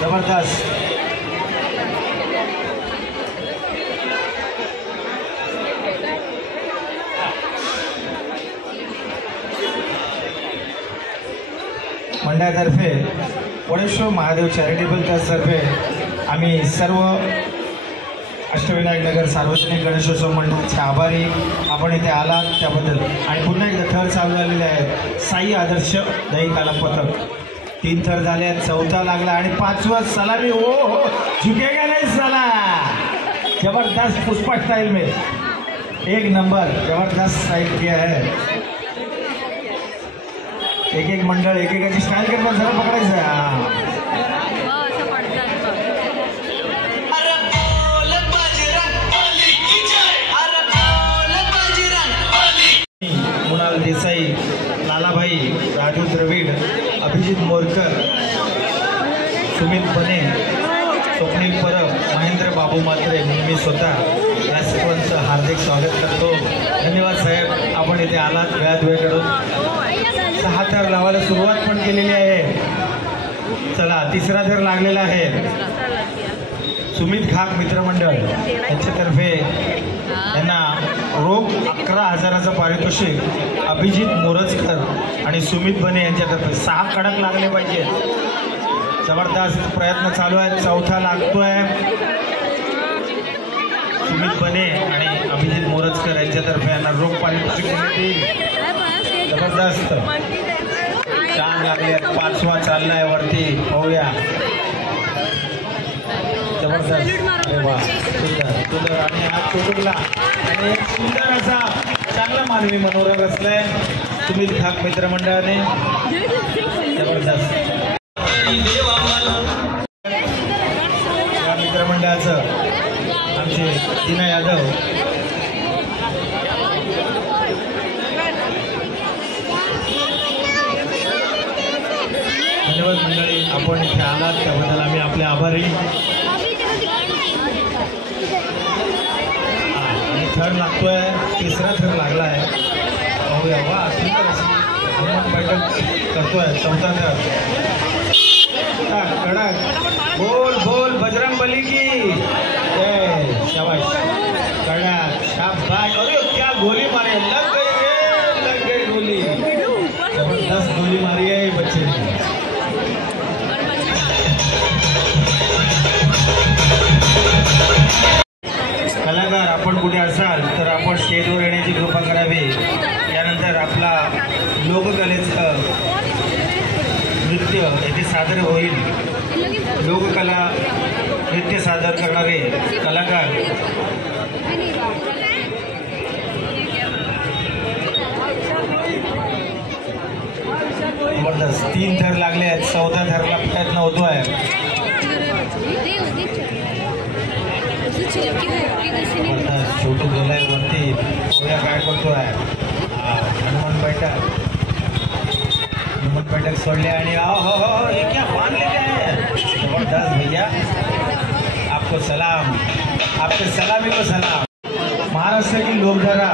जबरदस्त मंडळातर्फे वडेश्वर महादेव चॅरिटेबल ट्रस्टतर्फे आम्ही सर्व अष्टविनायक नगर सार्वजनिक गणेशोत्सव मंडळाचे आभारी. आपण इथे आलात त्याबद्दल. आणि पुन्हा एकदा थर चालू झालेले आहेत. साई आदर्श दही काला पथक 3 थर झाले आहेत. 4था लागला आणि 5वा सलामी. ओ हो झुकेगा नहीं साला. जबरदस्त पुष्पा स्टाइल में 1 नंबर जबरदस्त स्टाइल किया है. एक मंडळ एकेकाची स्टाइल करतात. जरा पकडायचं आहे. मुनाल देसाई, लालाभाई, राजू द्रविड, अभिजित मोरकर, सुमित बने, स्वप्नील परब, महेंद्र बाबू मात्रे, मी स्वतः या सर्वांचं हार्दिक स्वागत करतो. धन्यवाद साहेब, आपण इथे आलात वेळात वेळ काढून. 6 थर लावायला सुरुवात पण केलेली आहे. चला 3रा थर लागलेला आहे. सुमित खाक मित्रमंडळ यांच्यातर्फे यांना रोख 11,000चं पारितोषिक. अभिजित मोरजकर आणि सुमित बने यांच्यातर्फे 6 कडक लागले पाहिजे. जबरदस्त प्रयत्न चालू आहेत. 4था लागतोय. सुमित बने आणि अभिजित मोरजकर यांच्यातर्फे यांना रोख पारितोषिक देण्यात येईल. जबरदस्त छान लागले. 5वा चाललाय वरती. पाहूया. जबरदस्त. सुंदर आणि हात चोटुकला आणि एक सुंदर असा चांगला मानवी मनोरम रचलाय सुमित खाक मित्रमंडळाने. जबरदस्त या मित्रमंडळाचं आमचे टीना यादव. धन्यवाद मंडळी, आपण इथे आलात त्याबद्दल आम्ही आपले आभारी. आणि थर लागतोय. 3रा थर लागला आहे. पाहूया. वा सुंदर अशी हनुमान बैठक करतोय. 4था थर. कडक बोल बोल बजरंग बली की जय. शाबाश. कडक शाबाश. अरे क्या गोली मारी. लग गई गोली. जबरदस्त गोली मारी है बच्चे ने. कलाकार आपण कुठे असाल तर आपण स्टेजवर येण्याची कृपा करावी. यानंतर आपला लोककलेचं नृत्य येथे सादर होईल. लोककला नृत्य सादर करणारे कलाकार जबरदस्त. 3 थर लागले आहेत. 4था थरला प्रयत्न होतोय. छोटू गेलाय वरती. काय करतोय. हनुमान बैठक सोडले आणि हो ये क्या बांध लेते हैं. जबरदस्त भैया. आपको सलाम. आपके सलामी को सलाम. महाराष्ट्राची लोकधारा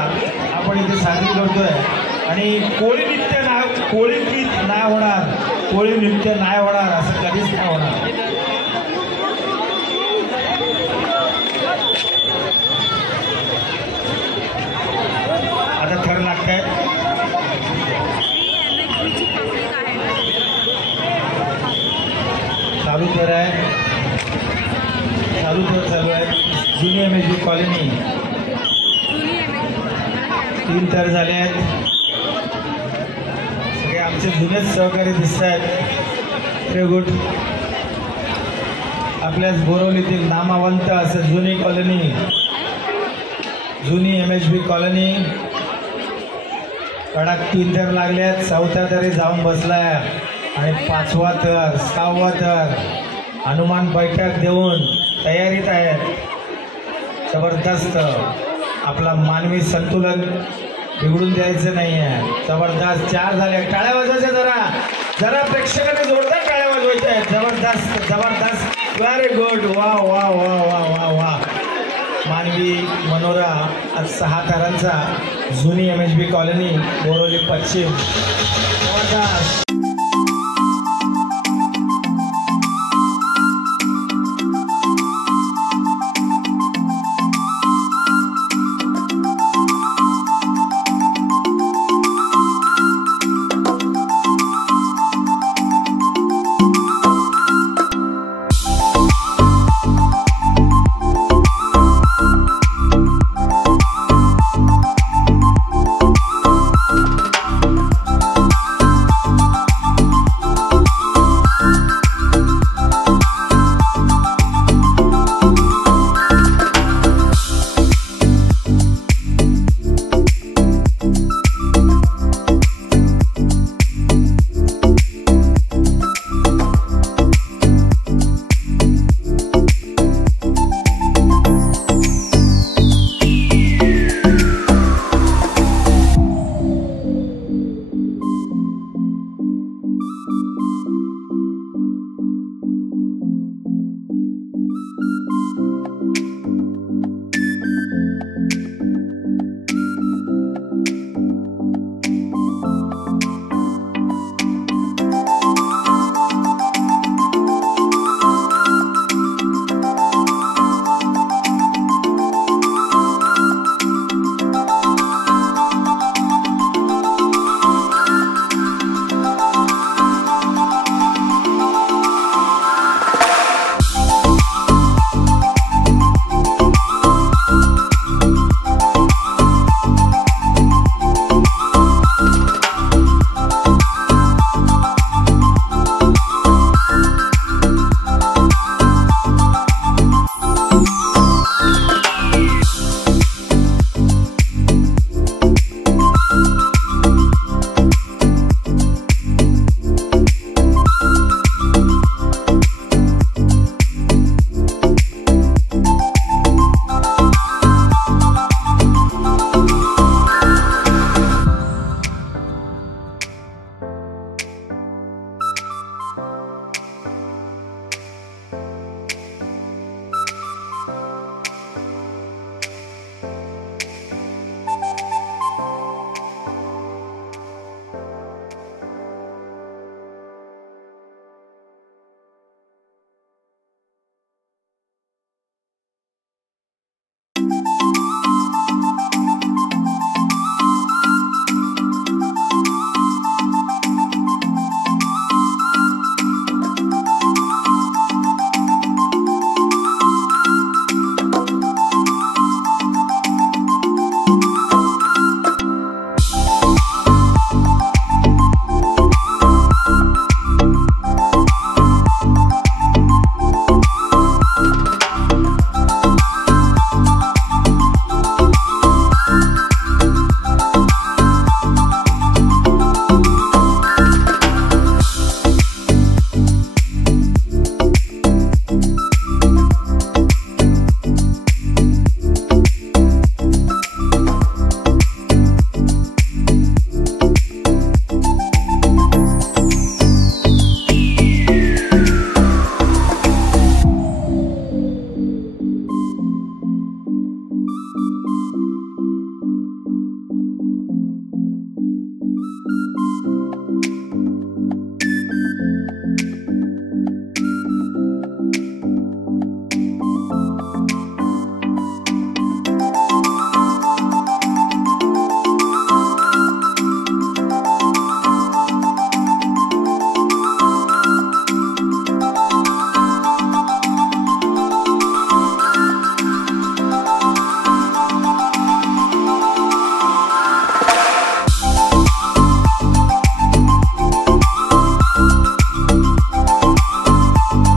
आपण इथे साजरी करतोय. आणि कोळी नृत्य नाही होणार. कोळी नृत्य नाही होणार असं कधीच नाही होणार. आता थर लागतायत. चालू थर आहे. चालू आहे. जुनी MSB कॉलनी. 3 थर झाले आहेत. सगळे आमचे जुनेच सहकारी दिसत आहेत. Very good. आपल्याच बोरवलीतील नामवंत असं जुनी कॉलनी, जुनी MSB कॉलनी. कडक 3 थर लागले आहेत. 4था थर जाऊन बसलाय आणि 5वा थर 6वा थर हनुमान बैठक देऊन तयारीत आहेत. जबरदस्त आपला मानवी संतुलन बिघडून द्यायचं नाहीये. जबरदस्त 4 झाले. टाळ्या वाजवायच्या जरा जरा प्रेक्षकांनी जोरदार टाळ्या वाजवायच्या आहेत. जबरदस्त जबरदस्त व्हेरी गुड. वा वा वा वा वा वा. मानवी मनोरा आज 6 तारांचा जुनी MHB कॉलनी बोरोली पश्चिम. जबरदस्त.